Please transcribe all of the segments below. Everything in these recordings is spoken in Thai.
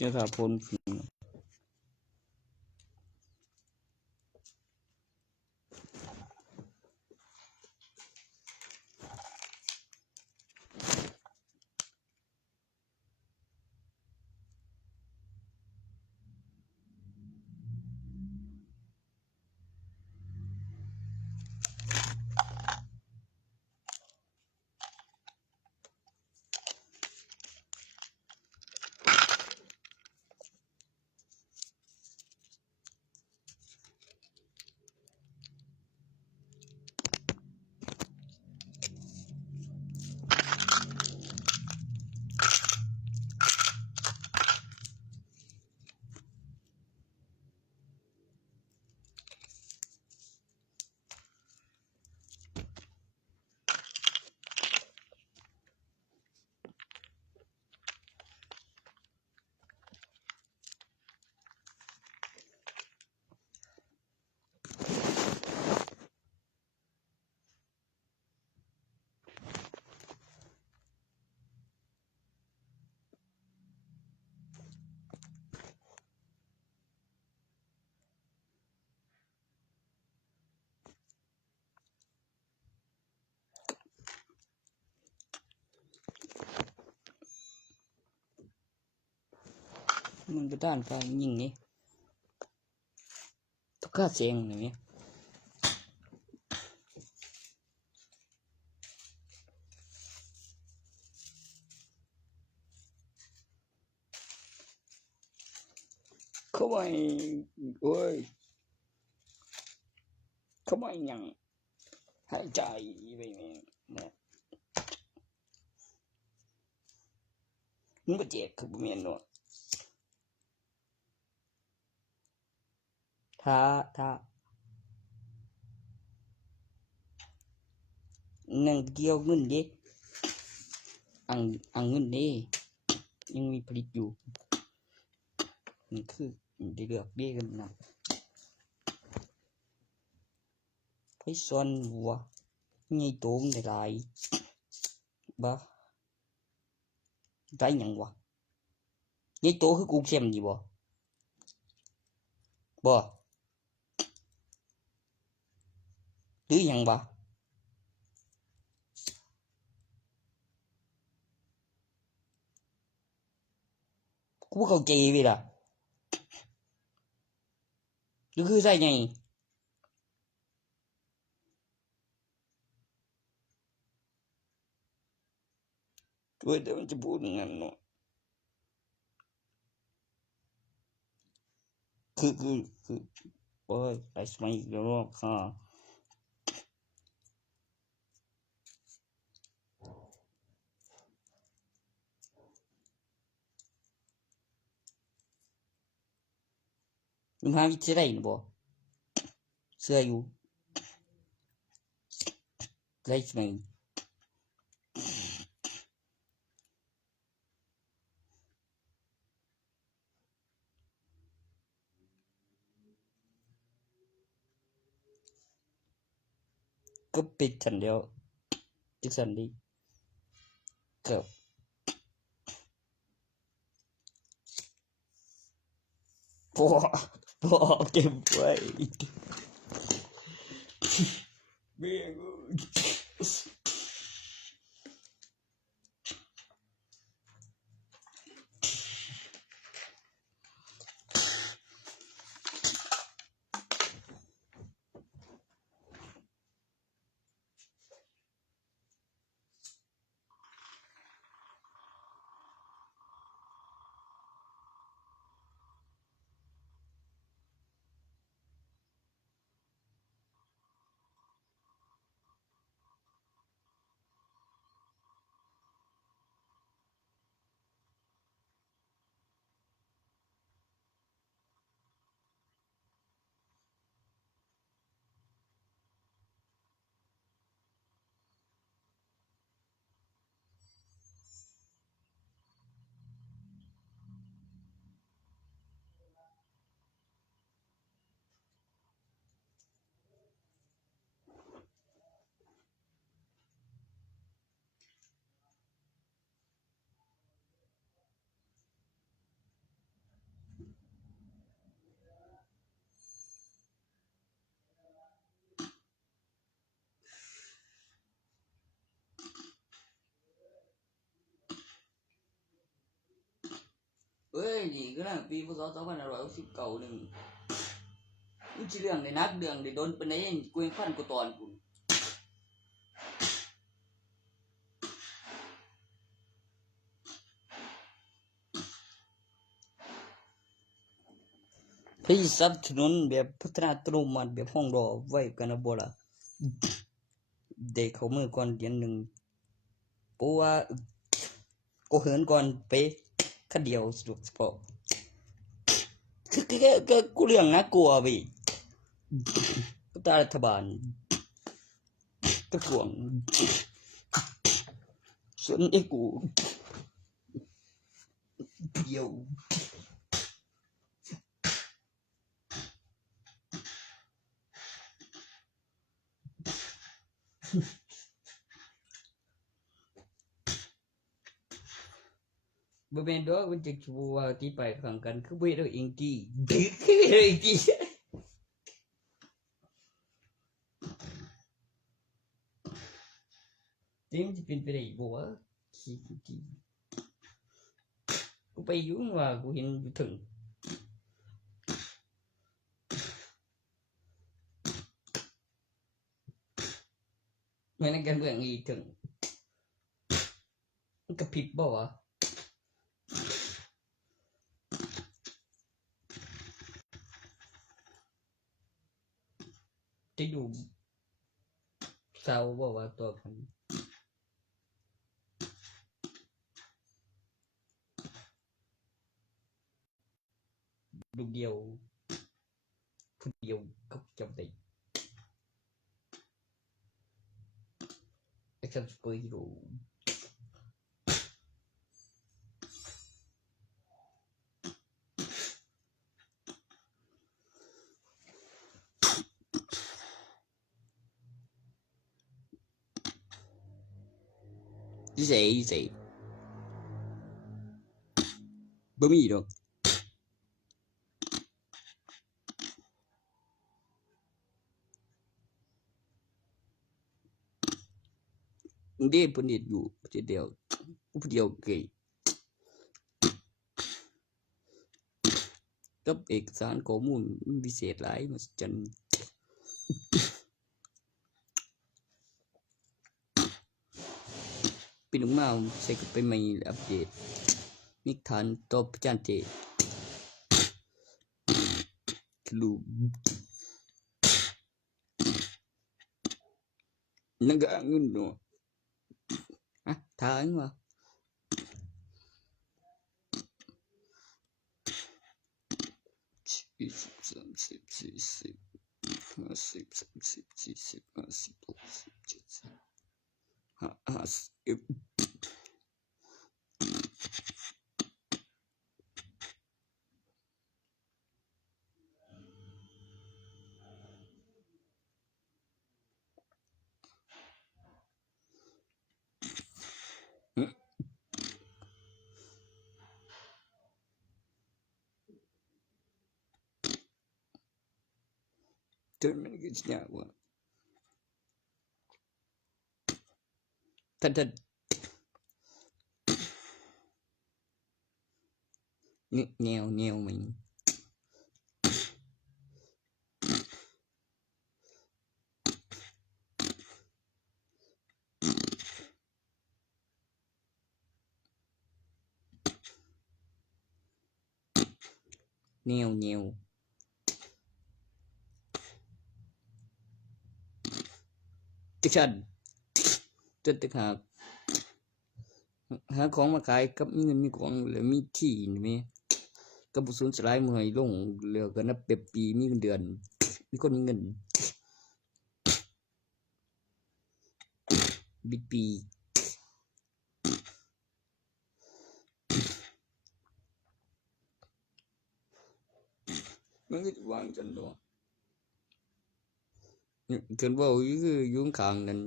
จะถ้าพ้นมันก็ด้านการยิงนี่ทุกค่าเสียงนี่เข้าไปโอ้ยเข้าไปยังหายใจไปแม่นะมันบ่เจ็บคือบ่แม่นเนาะถ้านั่งเกี่ยวเงินดิอังเงินดิยังมีผลิตอยู่นี่คือได้เลือกดีกันนะไปสอนวัวใหญ่โตมันได้หลายบ่ได้หยังวะใหญ่โตคือกูเข้มนี่บ่หรือหยังบ่กูเข้าใจเว้ยล่ะหรือคือใส่ไงเว้ยแต่มันจะพูดงั้นเนาะคือโอ้ยไอ้สมัยเดี๋ยวค่ะมึงหาวิธีได้บ่เสื้ออยู่ไรสมัยก็ปิดฉันเดียวจักสันดีเกือบพอเก็บไว้เบี้ยกู อ้ยนี่ก็นั่นปีพศ2569นึงมันสิเรื่องได้นักเรื่องได้โดนปานใดกูยังพันกูตอนกูพี่สนับสนุนแบบพัฒนาอัตโนมัติแบบห้องรอไว้กันนะบ่ล่ะได้เข้ามือก่อนเดือนนึงกูว่ากูเหินก่อนไปคันเดียวสะดวกเฉพาะคือกูเรื่องน่ากลัวไปก็ตารัฐบาลก็ทวงส่วนไอ้กูเดียวบ่แม่นดอกมันจะชูว่าที่ไปข้างกันคือบ่เฮ็ดเอาเองติคือเฮ็ดเอาเองติจริงสิเป็นไปได้บ่วะคิดดีกูไปอยู่ว่ากูเห็นอยู่ถึงแม่นกันเบื้องอีถึงมันก็ผิดบ่วะจะอยู่เศร้าบ่ว่าตัวกันลูกเดียวผู้เดียวก็จำได้แอคชั่นซูเปอร์ฮีโร่easy บ่มีดอกเด้เพิ่นเฮ็ดอยู่ประเทศเดียวผู้เดียวเกยกับเอกสารข้อมูลมันพิเศษหลายมหัศจรรย์ปีนึงมาใส่ไปใหม่อัปเดตมีฐานต่อประจานเจลูนั่นก็เงินเนาะอ่ะทายมา20 30 40 50 30 40 50 60 70 50Turn minutes now. Tad แนวมันแนวติชันตึกหาของมาขายกับมีเงินมีของแล้วมีที่นี่แม่ก็บ่สูญสลายเมื่อยลงเหลือก็นับเป็นปีมีเงินเดือนมีคนมีเงินบิดปีมันก็วางจันดอกเพิ่นเว้าคืออยู่ข้างนั้น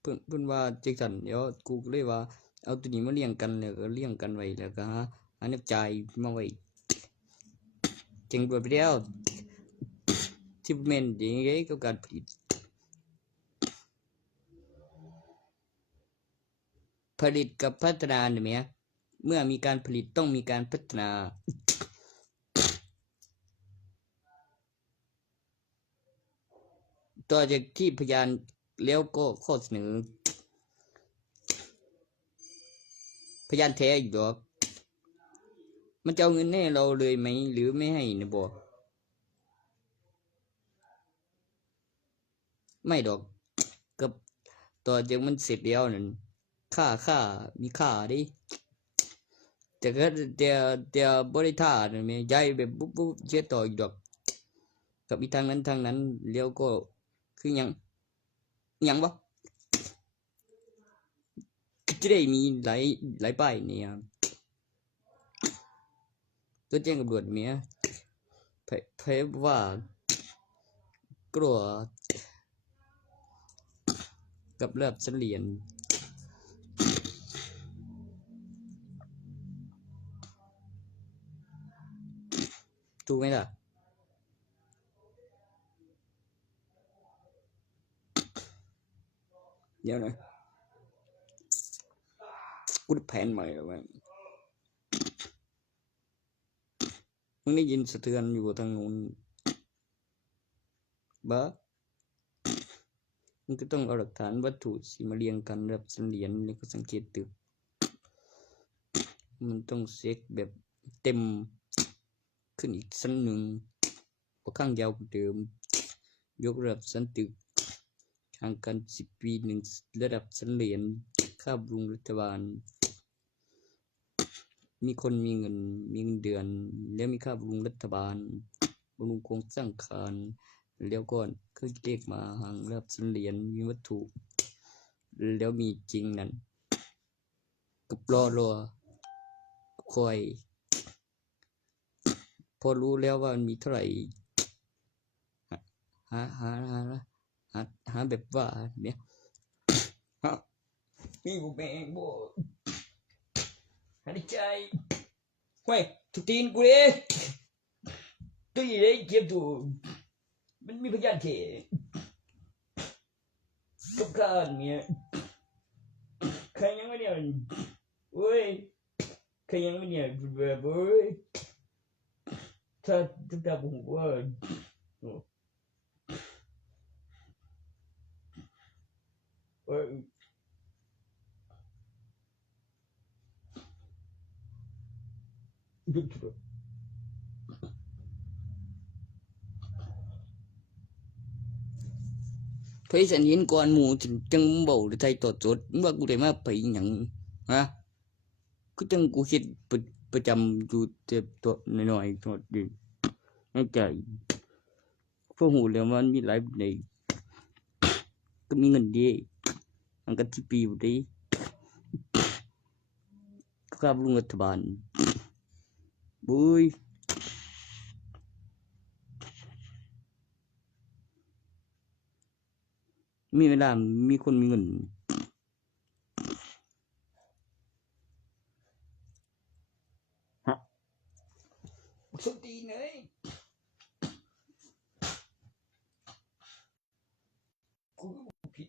เพิ่นว่าจังซั่นเดี๋ยวกูก็เลยว่าเอาตัวนี้มาเลี้ยงกันแล้วก็เลี้ยงกันไว้แล้วก็หาแนวจ่ายมาไว้จึงไปแล้วที่แม่นดีไงกับการผลิตกับพัฒนานี่แหม เมื่อมีการผลิตต้องมีการพัฒนาต่อจากที่พยานแล้วก็ข้อเสนอพยานแท้อีกดอกมันจะเอาเงินให้เราเลยไหมหรือไม่ให้นะบอกไม่ดอกกับต่อจากมันเสร็จแล้วนั่นค่ามีค่าดิแต่ก็แต่บริท่าเนี่ยไม่ใหญ่แบบปุ๊บเชื่อต่ออีกดอกกับอีทางนั้นแล้วก็คือยังวะจะได้มีหลายป้ายเนี่ยตัวแจ้งตำรวจเมียเพว่ากลัวกับเลือบเฉลียนถูกไหมล่ะเดี๋ยวนะกูได้แผนใหม่แล้วมั้งมึงได้ยินสะเทือนอยู่ทางนู้นบ้ามันก็ต้องเอาหลักฐานวัตถุสิมาเรียงกันแบบเฉลียนแล้วก็สังเกตตึกมันต้องเช็คแบบเต็มขึ้นอีกชั้นหนึ่งเพราะข้างยาวเดิมยกระดับชั้นตึกห่างกัน10 ปี1ระดับชั้นเหรียญค่าบำรุงรัฐบาลมีคนมีเงินเดือนแล้วมีค่าบำรุงรัฐบาลบำรุงโครงสร้างอาคารแล้วก็คือเลขมาห่างระดับชั้นเหรียญมีวัตถุแล้วมีจริงนั่นกับรอคอยพอรู้แล้วว่ามันมีเท่าไหร่หาแบบว่าเนี่ยฮะมีบุกแบงบ่หายใจเฮ้ยทุกทีนกูเลยตัวใหญ่เจ็บตัวมันมีพยานเขกับการเนี่ยใครยังไม่เนี่ยเว้ยใครยังไม่เนี่ยแบบเว้ยถ้าผมว่าดูเพื่อสันเห็นก่อนหมู่จังเบาหรือไทยตอดสดว่ากูได้มาไปหยังฮะก็จังกูคิดประจำอยู่เจ็บตัวน้อยๆทอดดิในใจพวกหูแล้วมันมีหลายในก็มีเงินดีอันกันที่ปีอยู่ดีครับลุงรัฐบาลบุยมีเวลามีคนมีเงินฮะสุดดีเลยกูผิด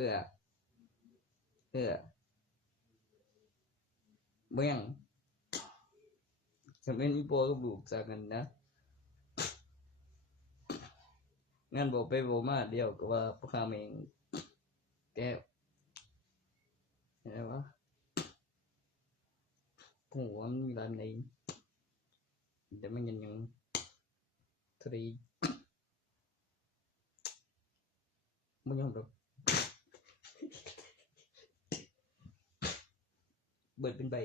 เออเมื่องจะเป็นโปรกบุกจากกันนะงั้นบอกไปบอกมาเดียวก็ว่าพวกข้าเองแก้วเห็นไหมวะผมว่ามันมีหลายในแต่มันยังทรีมันยังแบบ เบิดเป็นใบ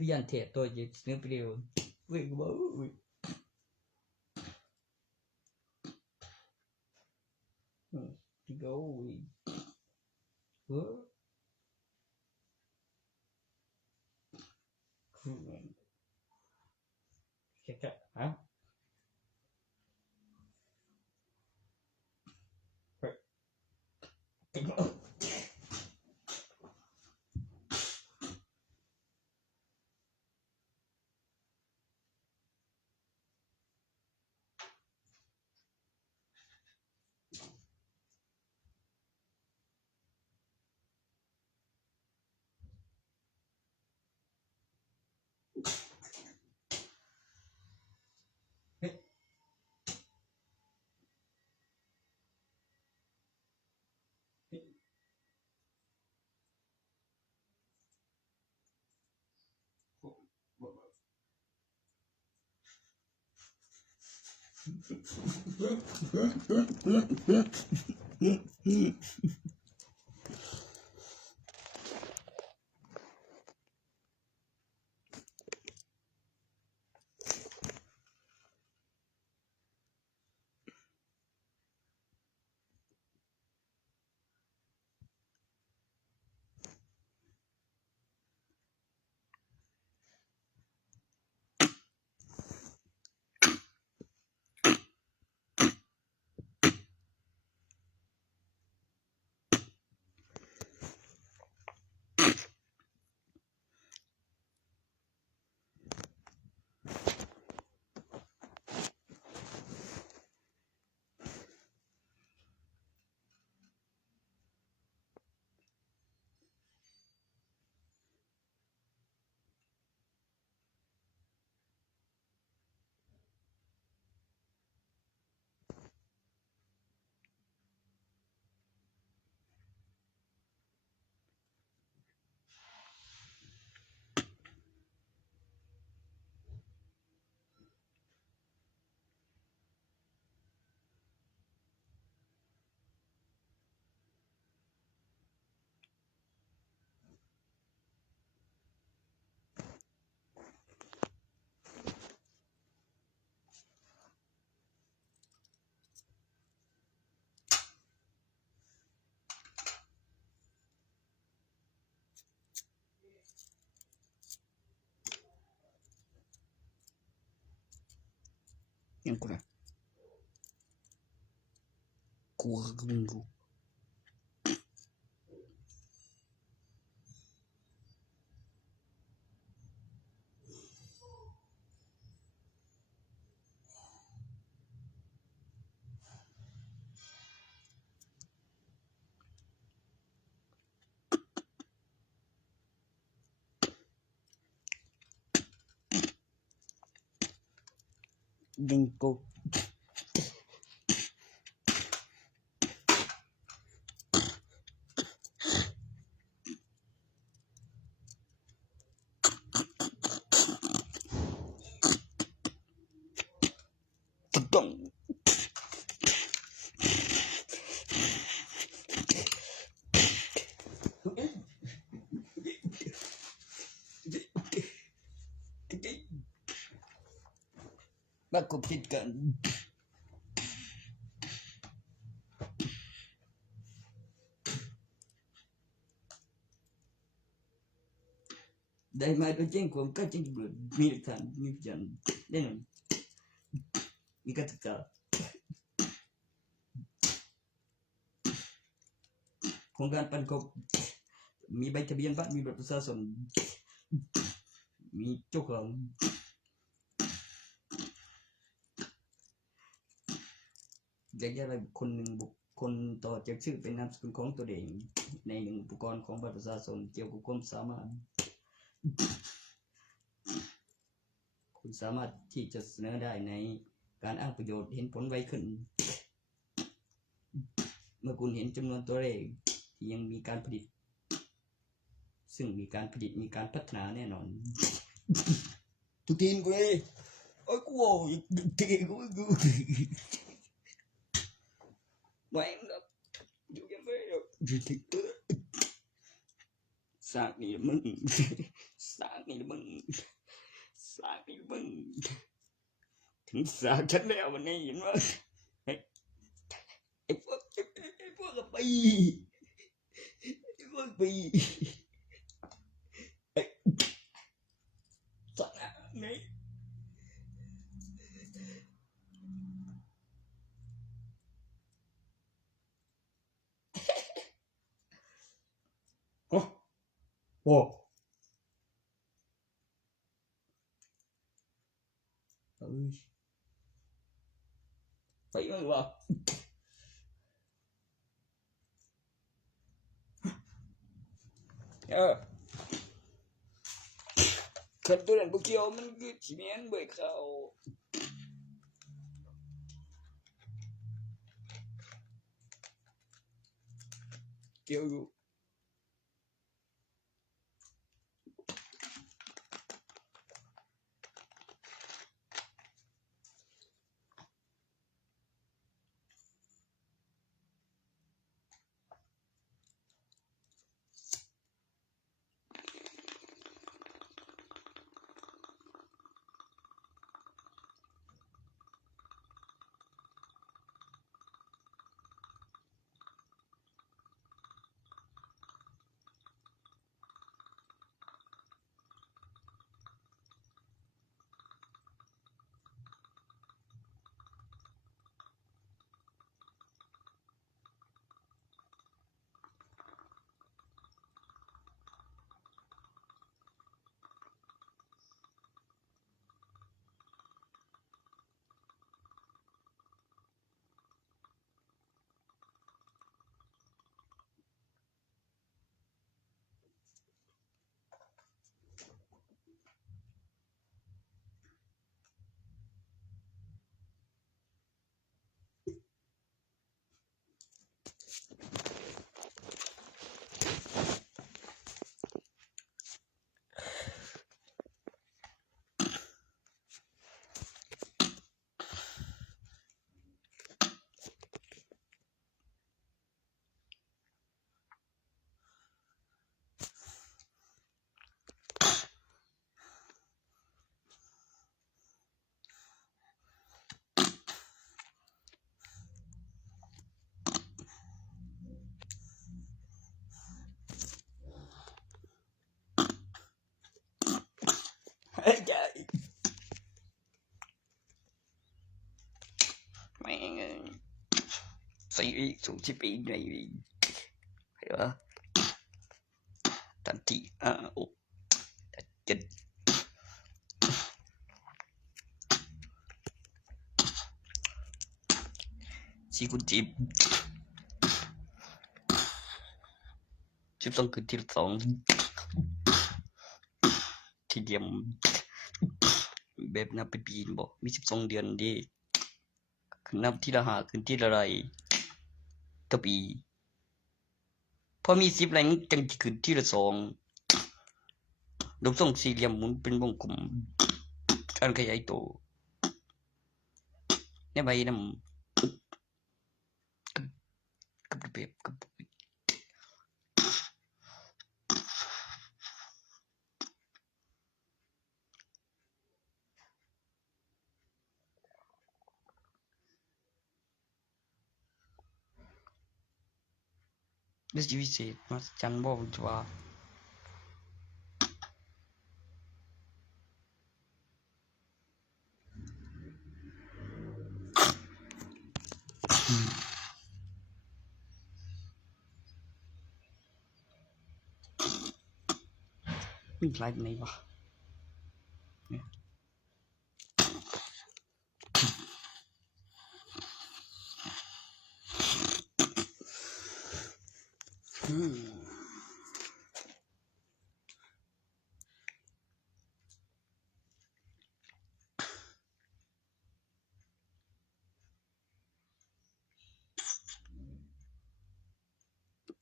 พยานเทศตัวจะเสนอไปเร็วเว้ยกูบอกที่เขาเช็คฮะยังกูนะกูก็มึงรู้ยังกูต้องมาคบคิดกันได้มาโดยแจ้งความก็จะมีหลักฐานมีพยานแน่นอนมีกติกาของการปันคบมีใบทะเบียนบ้านมีบัตรประชาชนมีเจ้าของอยากจะได้คนหนึ่งบุคคลต่อจากชื่อเป็นนามสกุลของตัวเองในหนึ่งอุปกรณ์ของบัตรประชาชนเกี่ยวกับความสามารถคุณสามารถที่จะเสนอได้ในการอ้างประโยชน์เห็นผลไวขึ้นเมื่อคุณเห็นจำนวนตัวเลขที่ยังมีการผลิตซึ่งมีการผลิตมีการพัฒนาแน่นอนทุกทีนกูเลยโอ้ยกูเก่งกูไม่งอยู่ยังไม่ได้ สากนี่มึงสากนี่มึงสากนี่มึงถึงสากฉันแล้ววันนี้เห็นว่าไอ้พวกกับปีไอ้พวกปีไอ้สักนะนี่โอ้ไปมั้งวะคันตัวนั้นบ่เกี่ยวมันคือสิแม่นเบิดเขาเกี่ยวอยู่ไอ้ใจแม่ง40ปีในเห็นป่ะตันติ74คูณ10 12คูณที่2ที่เดียมแบบนับเป็นปีบ่มี12เดือนเด้คือนับทีละ5ขึ้นทีละไรต่อปีพอมี10ไรมันจังสิขึ้นทีละ2รูปทรงสี่เหลี่ยมหมุนเป็นวงกลมการขยายตัวในใบนำกับระเบียบกับดิสวิเศษมาจันบ่ว่ามีหลายไหนวะ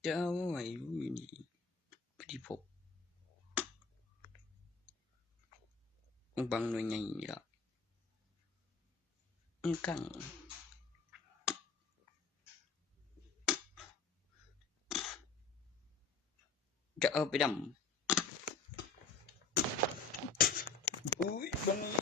เจ้าไว้อยู่นี่ที่พบบางหน่วยใหญ่นี่ล่ะกัง จะเอาไปดำอุ้ยตรงนี้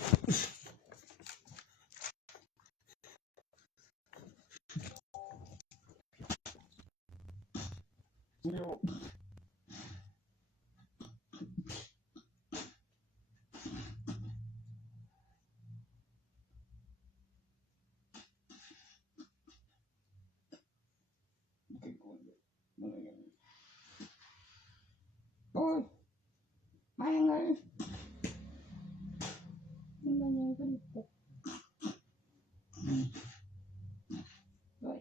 โอ้ยมายังไงมันยังไงก็ตกด้วย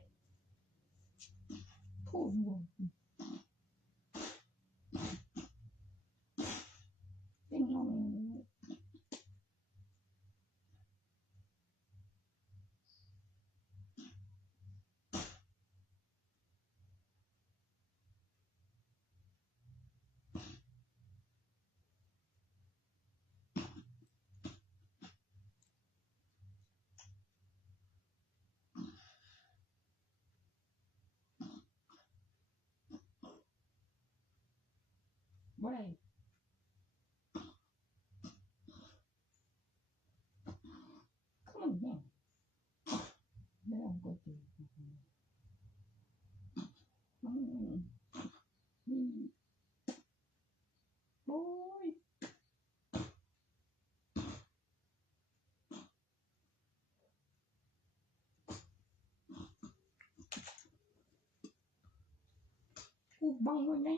พูดบ่เป็นน้องบ่ได้ก็มันแห้งแล้วก็เจอโอ้ยกูบังไว้ไหน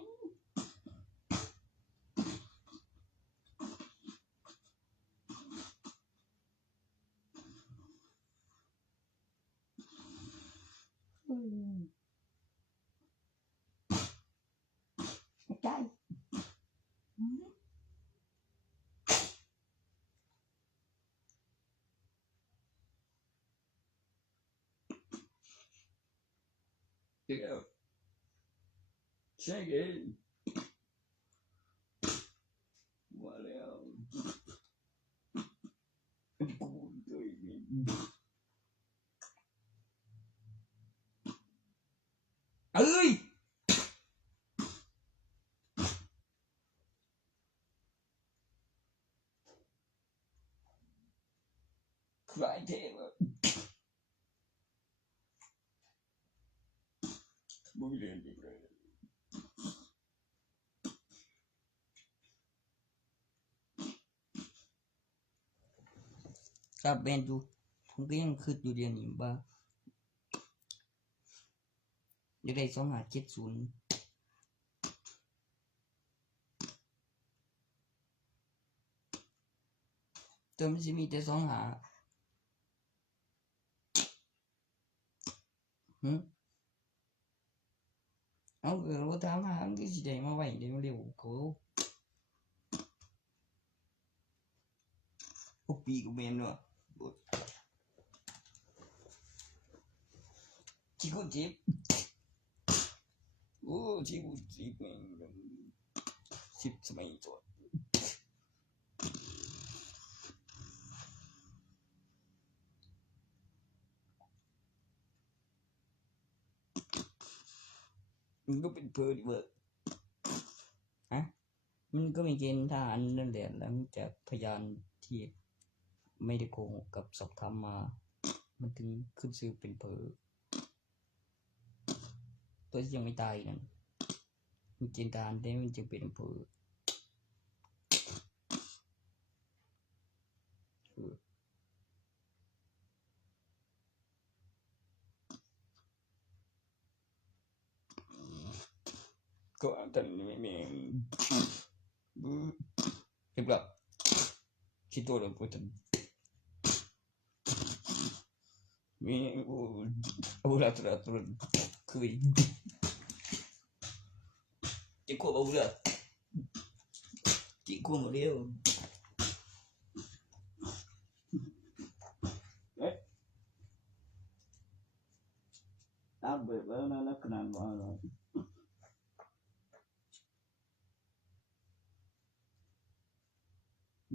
ใจใช่ไงว่าแล้วกูด้วยเอ้ยใครเทวะบ่มีเรื่องอีกเลยครับแม่นอยู่ผมก็ยังคิดอยู่เดี๋ยวนี้ว่าอยากได้2570แต่มันสิมีแต่25เอาเราถามหามันก็สิได้มาไว้ได้มาเร็วโกปีก็แม่นเนาะที่กูเจ็บโอ้ที่กูเจ็บแม่ง10สมัยตัวมันก็เป็นเพื่อดีเวิร์กมันก็มีเกณฑ์ทหารนั่นแหละหลังจากพยานที่ไม่ได้โกหกกับสอบถามมามันถึงขึ้นชื่อเป็นเพื่อตัวที่ยังไม่ตายนั่นมันเกณฑ์ทหารได้มันจึงเป็นเพื่อก็ท่านไม่เรียบร้อยคิดตัวเดิมพูดถึงมีเอาละตัวคือจะควบเอาละจิควบเอาเร็วเบิดแล้วนะลักษณะว่าไหน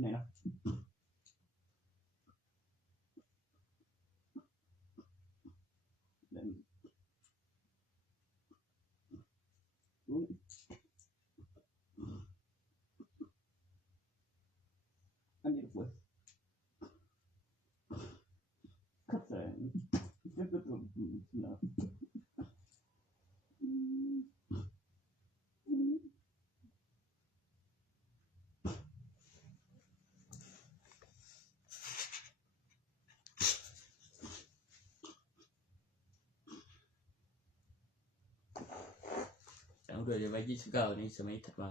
นะ เอาด้วยไว้29ในสมัยถัดมา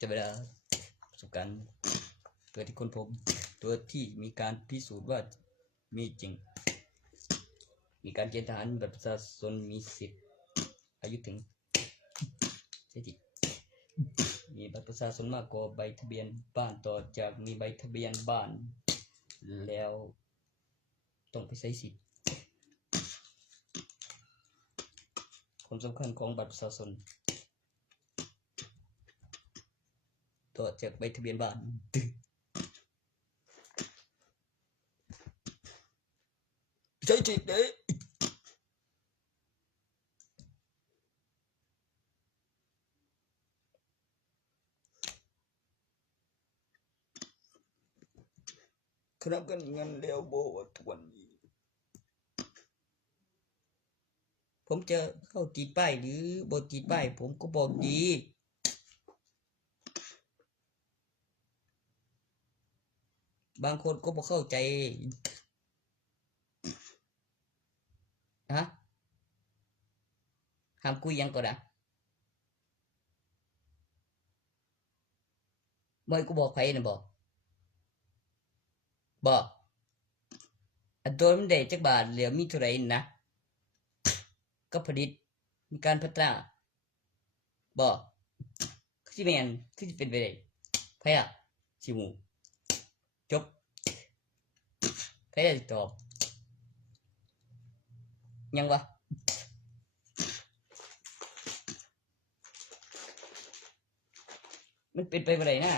จะเวลาประสบการณ์เกิดที่คนพบตัวที่มีการพิสูจน์ว่ามีจริงมีการเกณฑ์ทหารบัตรประชาชนมีสิทธิ์อายุถึงใช่ที่มีบัตรประชาชนมากกว่าใบทะเบียนบ้านต่อจากมีใบทะเบียนบ้านแล้วต้องไปใช้สิทธิ์ความสำคัญของบัตรประชาชนต่อจากใบทะเบียนบ้านใช้สิทธิ์เด้ครับกันงั้นแล้วบ่ว่าทุกวันนี้ผมจะเข้าติดป้ายหรือบ่ติดป้ายผมก็บอกดีบางคนก็บ่เข้าใจฮะห้ามคุยยังก็ได้บ่ให้กูบอกไผน่ะบ่อันตัวมันได้จักบาทเหลือมีเท่าไหร่นะก็ผลิตมีการพัฒนาบ่คือสิแม่นคือสิเป็นไปได้ไผอ่ะสิฮู้จบไผได้ตอบยังวะมันเป็นไปบ่ได้นะ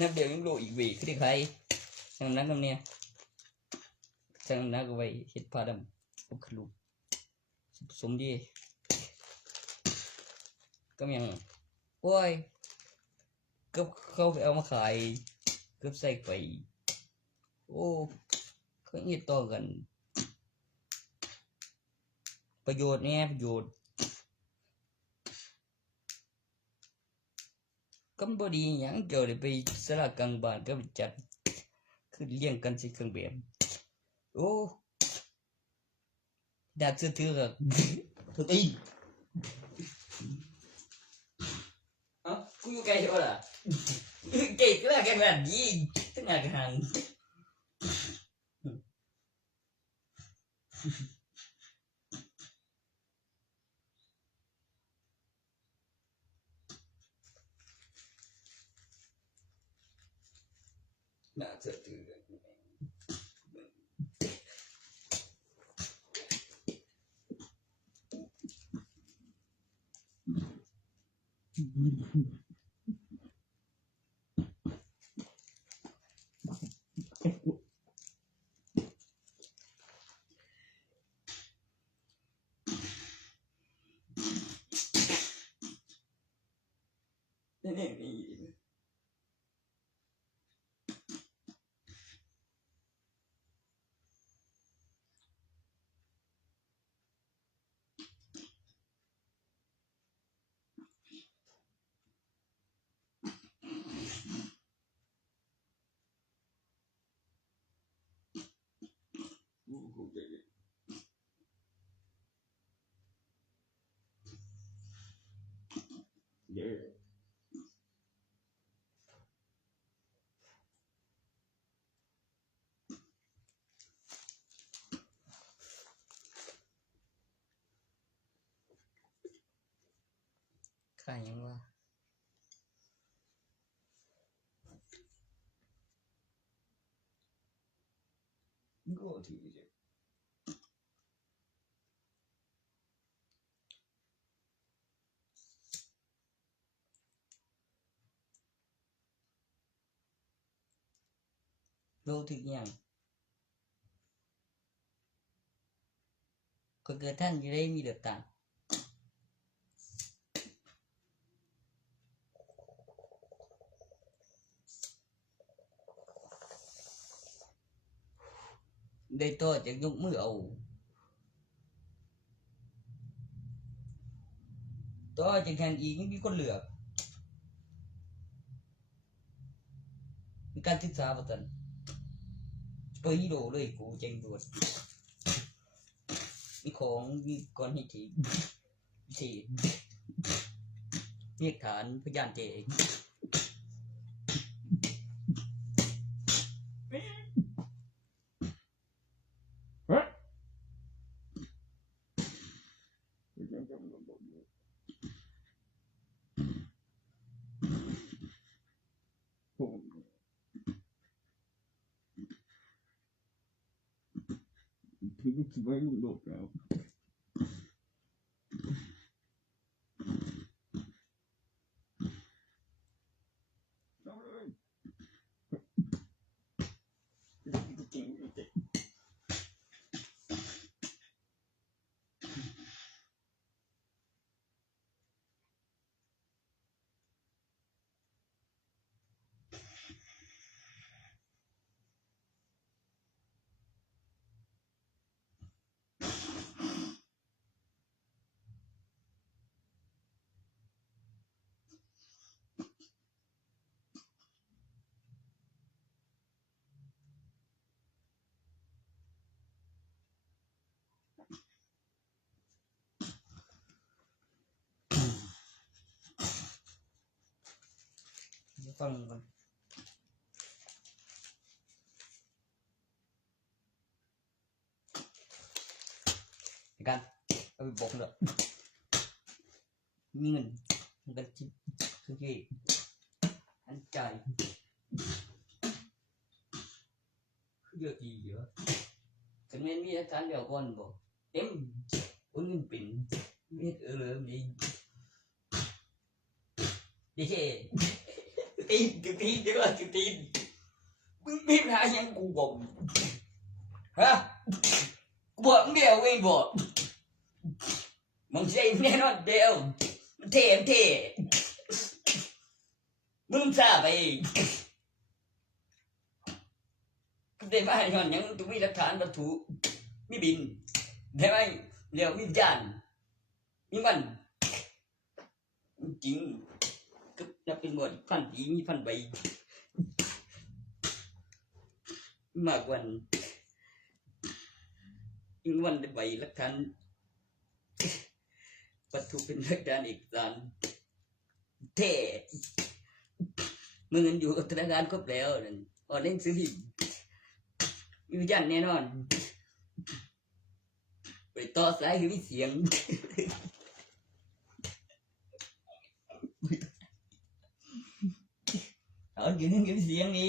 นับเดียวยังรู้อีกวีคือใครฉะนั้นนำเนี่ยฉะนั้นก็ไว้เฮ็ดผ้าดำอบขลุสมดีก็ยังโอ้ยก็เข้าไปเอามาขายเกือบใส่ไปโอ้เขาเฮ็ดต่อกันประโยชน์เนี่ยประโยชน์ก็บ่ดีหยังเจ้าได้ไปสลากลางบ้านก็ไปจัดคือเลี้ยงกันสิเครื่องแบบโอ้ดาซื่อๆก็ทุตีกูอยู่ไกลบ่ล่ะไกลก็แล้วกันแบบนี้ถึงหน้ากระหังน่าจะถือนี่เด้อค่าหยังวะก็ถือ โลถึงยังก็เกิดท่านอยู่ได้มีเดือดตางได้ต่อจากยกมือเอาต่อจากแข่งอีกมีคนเหลือกมีการศึกษาประตันไปโดเลยกูเจ๋งตัวมีของมีก้อนหินที่เรียกฐานพยานเจงถึงคิดว่าลูกโลกแล้วฟังกันกันเอาไปบอกเลยมีเงินมันก็จิคือที่อันใจเยอะดีเยอะแต่แม่มีอาการเดียวก่อนบอกเต็มอุ้นเงินปิ่นมีเลยมีดิเช่ตีนกูตีนเดี๋ยวกูตีนมึงมีปัญหายังกูบอกฮะกูบอกมึงเดียวเองบอกมึงใช่แน่นอนเดียวมันเท่มึงทราบไปได้ไหมย้อนยังต้องมีหลักฐานวัตถุมีบินได้ไหมเรียวมีจานมีมันจริงก็นับเป็นหมดพันปีมีพันใบมากกว่าอีกวันได้ใบหลักฐานวัตถุเป็นหลักฐานเอกสารเท่เมื่อเงินอยู่กับธนาคารครบแล้วนั่นออนไลน์ซื้อผิดมีวิญญาณแน่นอนไปต่อสายคือมีเสียงเอาอยู่นั่นคือเสียงนี่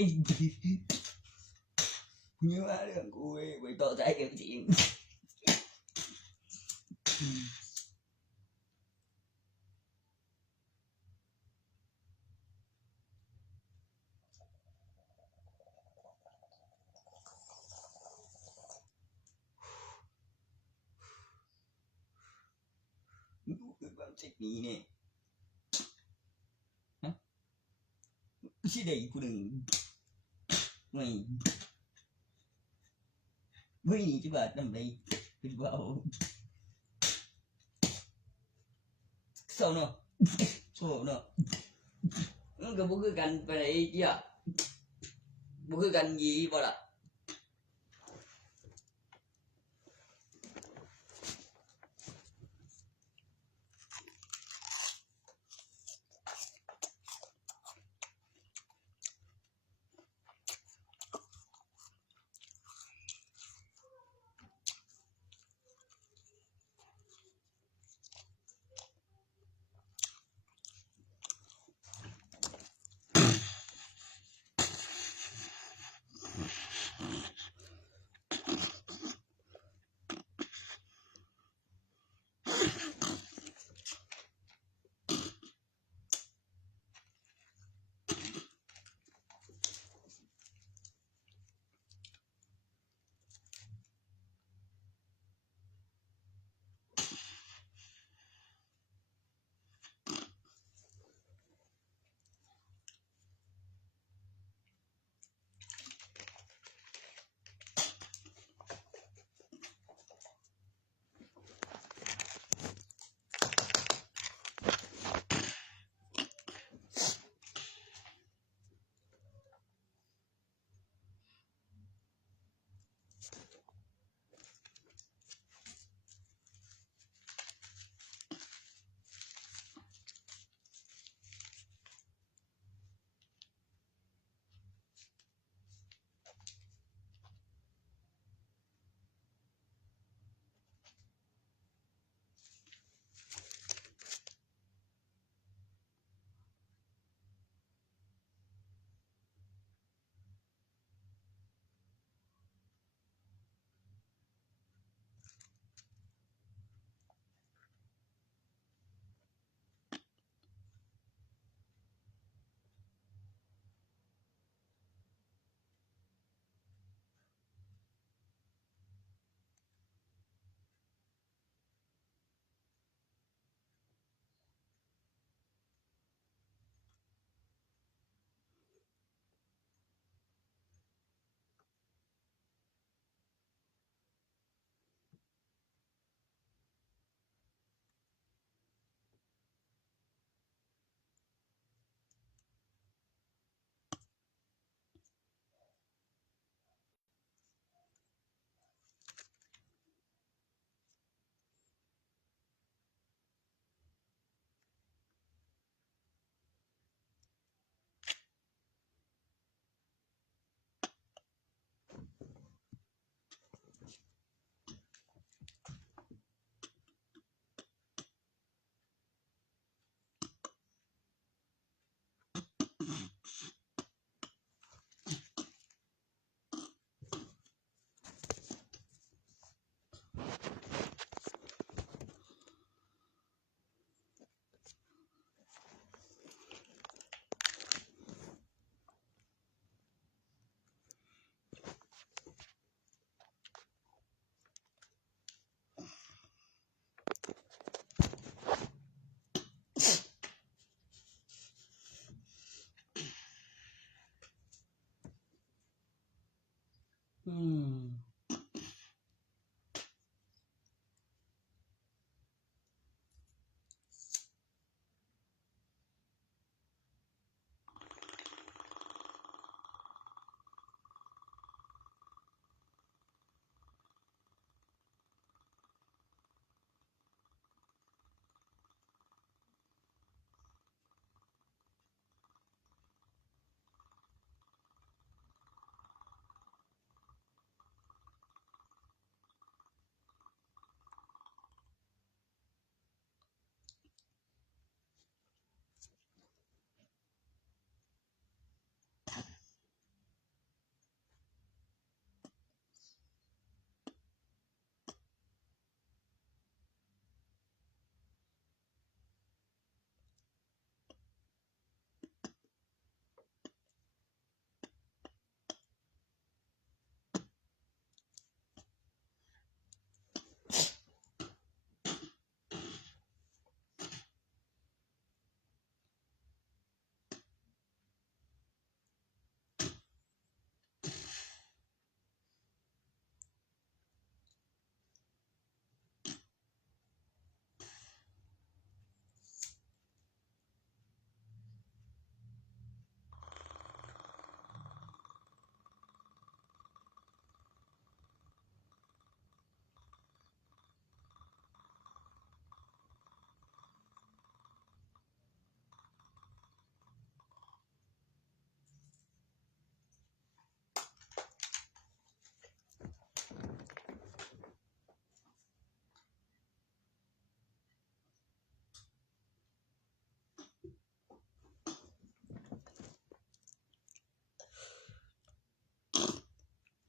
nhưng mà đường của với tội tại kiểu chuyện cái bạn chết đi nè hả cái đây của đừng mày với chứ bà nằm đây đi vào sao nó sao nó nó cái bố cái gầnไปไหนเจ้าบคือกันยีบ่ล่ะ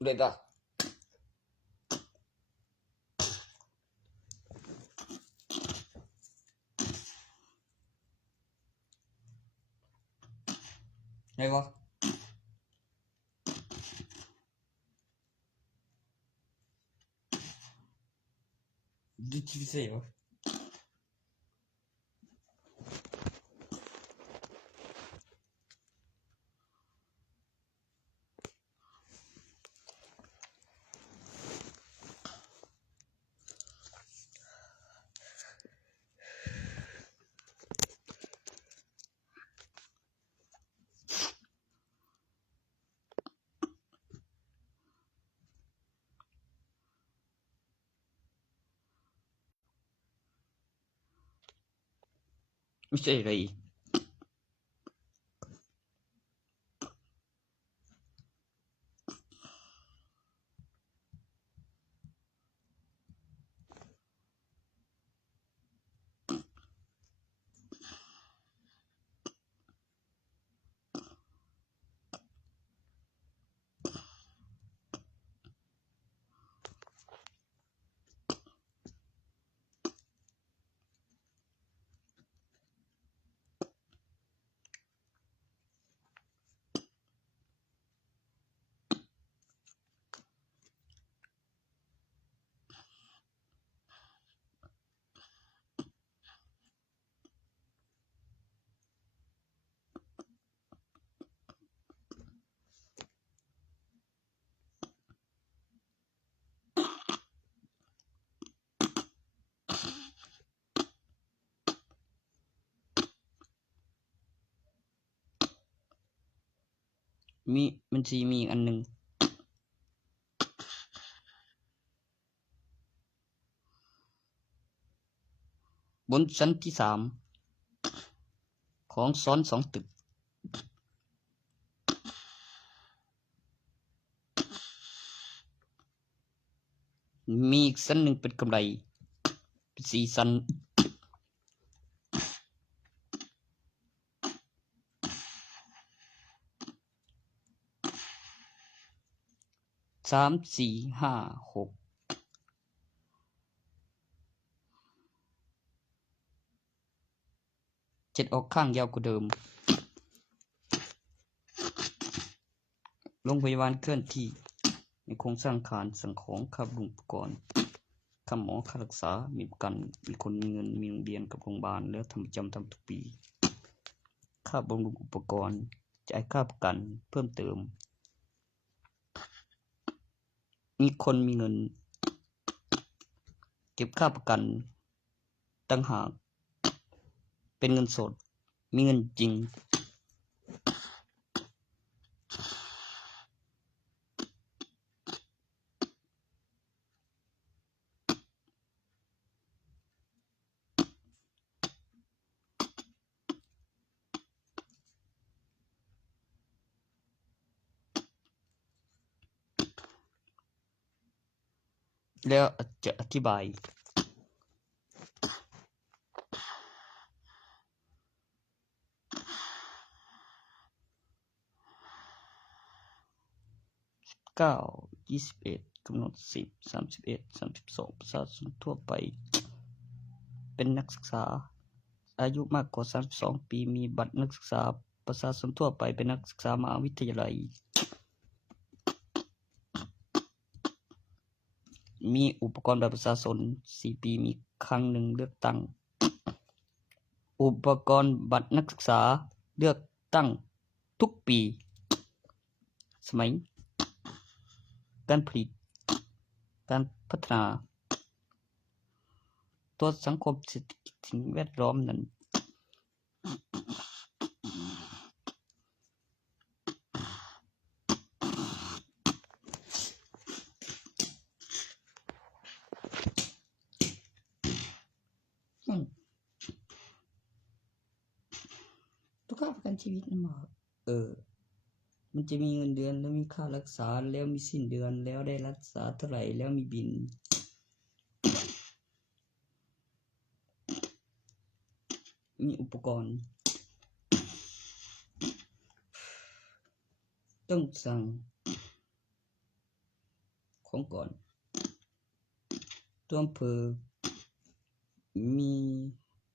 ได้ดะได้บ่ดิจิเซลไม่ใช่อะไรมันสิมีอันนึงบนชั้นที่3ของซ้อน2ตึกมีอีกชั้นนึงเป็นกำไรเป็น4ชั้น3 4 5 6 7ออกข้างยาวกว่าเดิมโรงพยาบาลเคลื่อนที่ในโครงสร้างอาคารสั่งของค่าบำรุงอุปกรณ์ค่าหมอค่ารักษามีประกันมีคนมีเงินมีโรงเรียนกับโรงพยาบาลแล้วทำประจำทำทุกปีค่าบำรุงอุปกรณ์จ่ายค่าประกันเพิ่มเติม มีคนมีเงินเก็บค่าประกันต่างหากเป็นเงินสดมีเงินจริงแล้วจะอธิบาย21กำหนด10 31 32ประชาชนทั่วไปเป็นนักศึกษาอายุมากกว่า32ปีมีบัตรนักศึกษาประชาชนทั่วไปเป็นนักศึกษามหาวิทยาลัยมีอุปกรณ์บัตรประชาชน4 ปีมีครั้งหนึ่งเลือกตั้งอุปกรณ์บัตรนักศึกษาเลือกตั้งทุกปีสมัยการผลิตการพัฒนาตัวสังคมเศรษฐกิจสิ่งแวดล้อมนั้นทุกค่าประกันชีวิตนะหมอมันจะมีเงินเดือนแล้วมีค่ารักษาแล้วมีสิ้นเดือนแล้วได้รักษาเท่าไหร่แล้วมีบินมีอุปกรณ์ต้องสั่งของก่อนตัวอำเภอมี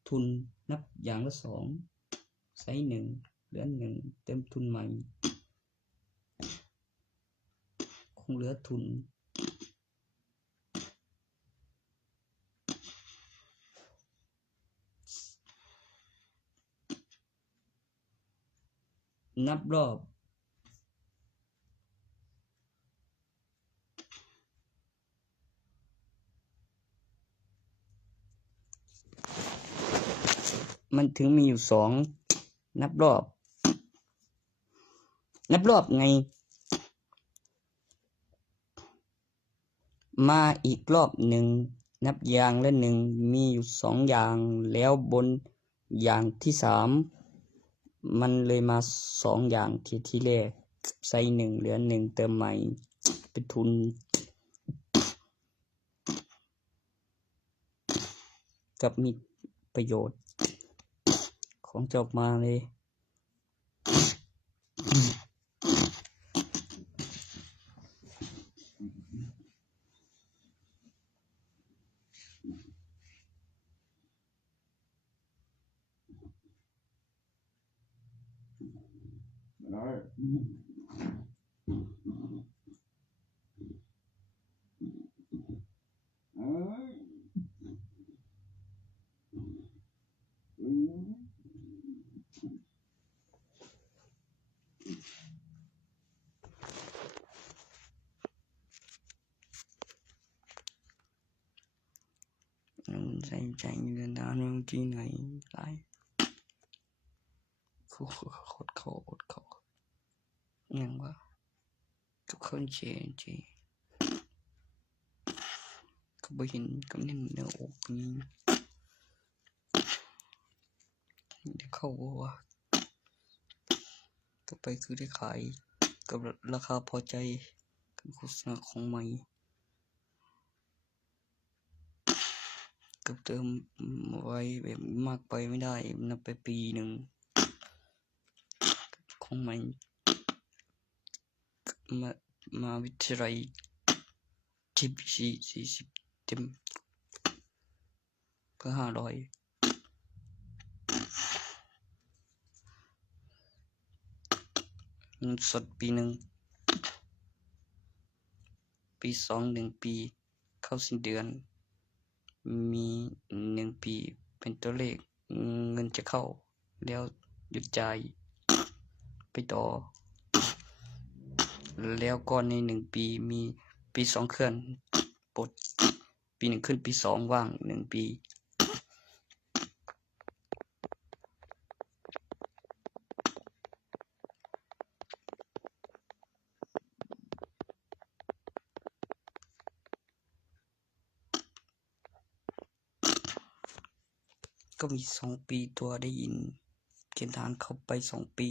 ทุนนับอย่างละ2ใช้1เหลือ1เติมทุนใหม่คงเหลือทุนนับรอบมันถึงมีอยู่2นับรอบไงมาอีกรอบ1นับอย่างละ1มีอยู่2อย่างแล้วบนอย่างที่3มันเลยมา2อย่างที่แรกใส่1เหลือ1เติมใหม่เป็นทุนกับมีประโยชน์ของจบมาเลยใส่ใจเงินดาวน์ที่ไหนไรโคตรเขาอย่างว่าทุกคนเจก็บ่เห็นก็เน้นเนื้ออกนี้เดี๋ยวเขาบอกว่าก็ไปคือได้ขายกับราคาพอใจกับโฆษณาของใหม่กับเติมไว้แบบมากไปไม่ได้นับไปปีหนึ่งของใหม่มาวิทยาลัย40เต็มเพื่อ500เงินสดปี1ปี2 1ปีเข้าสิ้นเดือนมี1ปีเป็นตัวเลขเงินจะเข้าแล้วหยุดจ่ายไปต่อแล้วก็ใน1ปีมี ปี2เคลื่อนปลดปี1ขึ้นปี2ว่าง1ปีก็มี2ปีตัวได้ยินเกณฑ์ทหารเข้าไป2ปี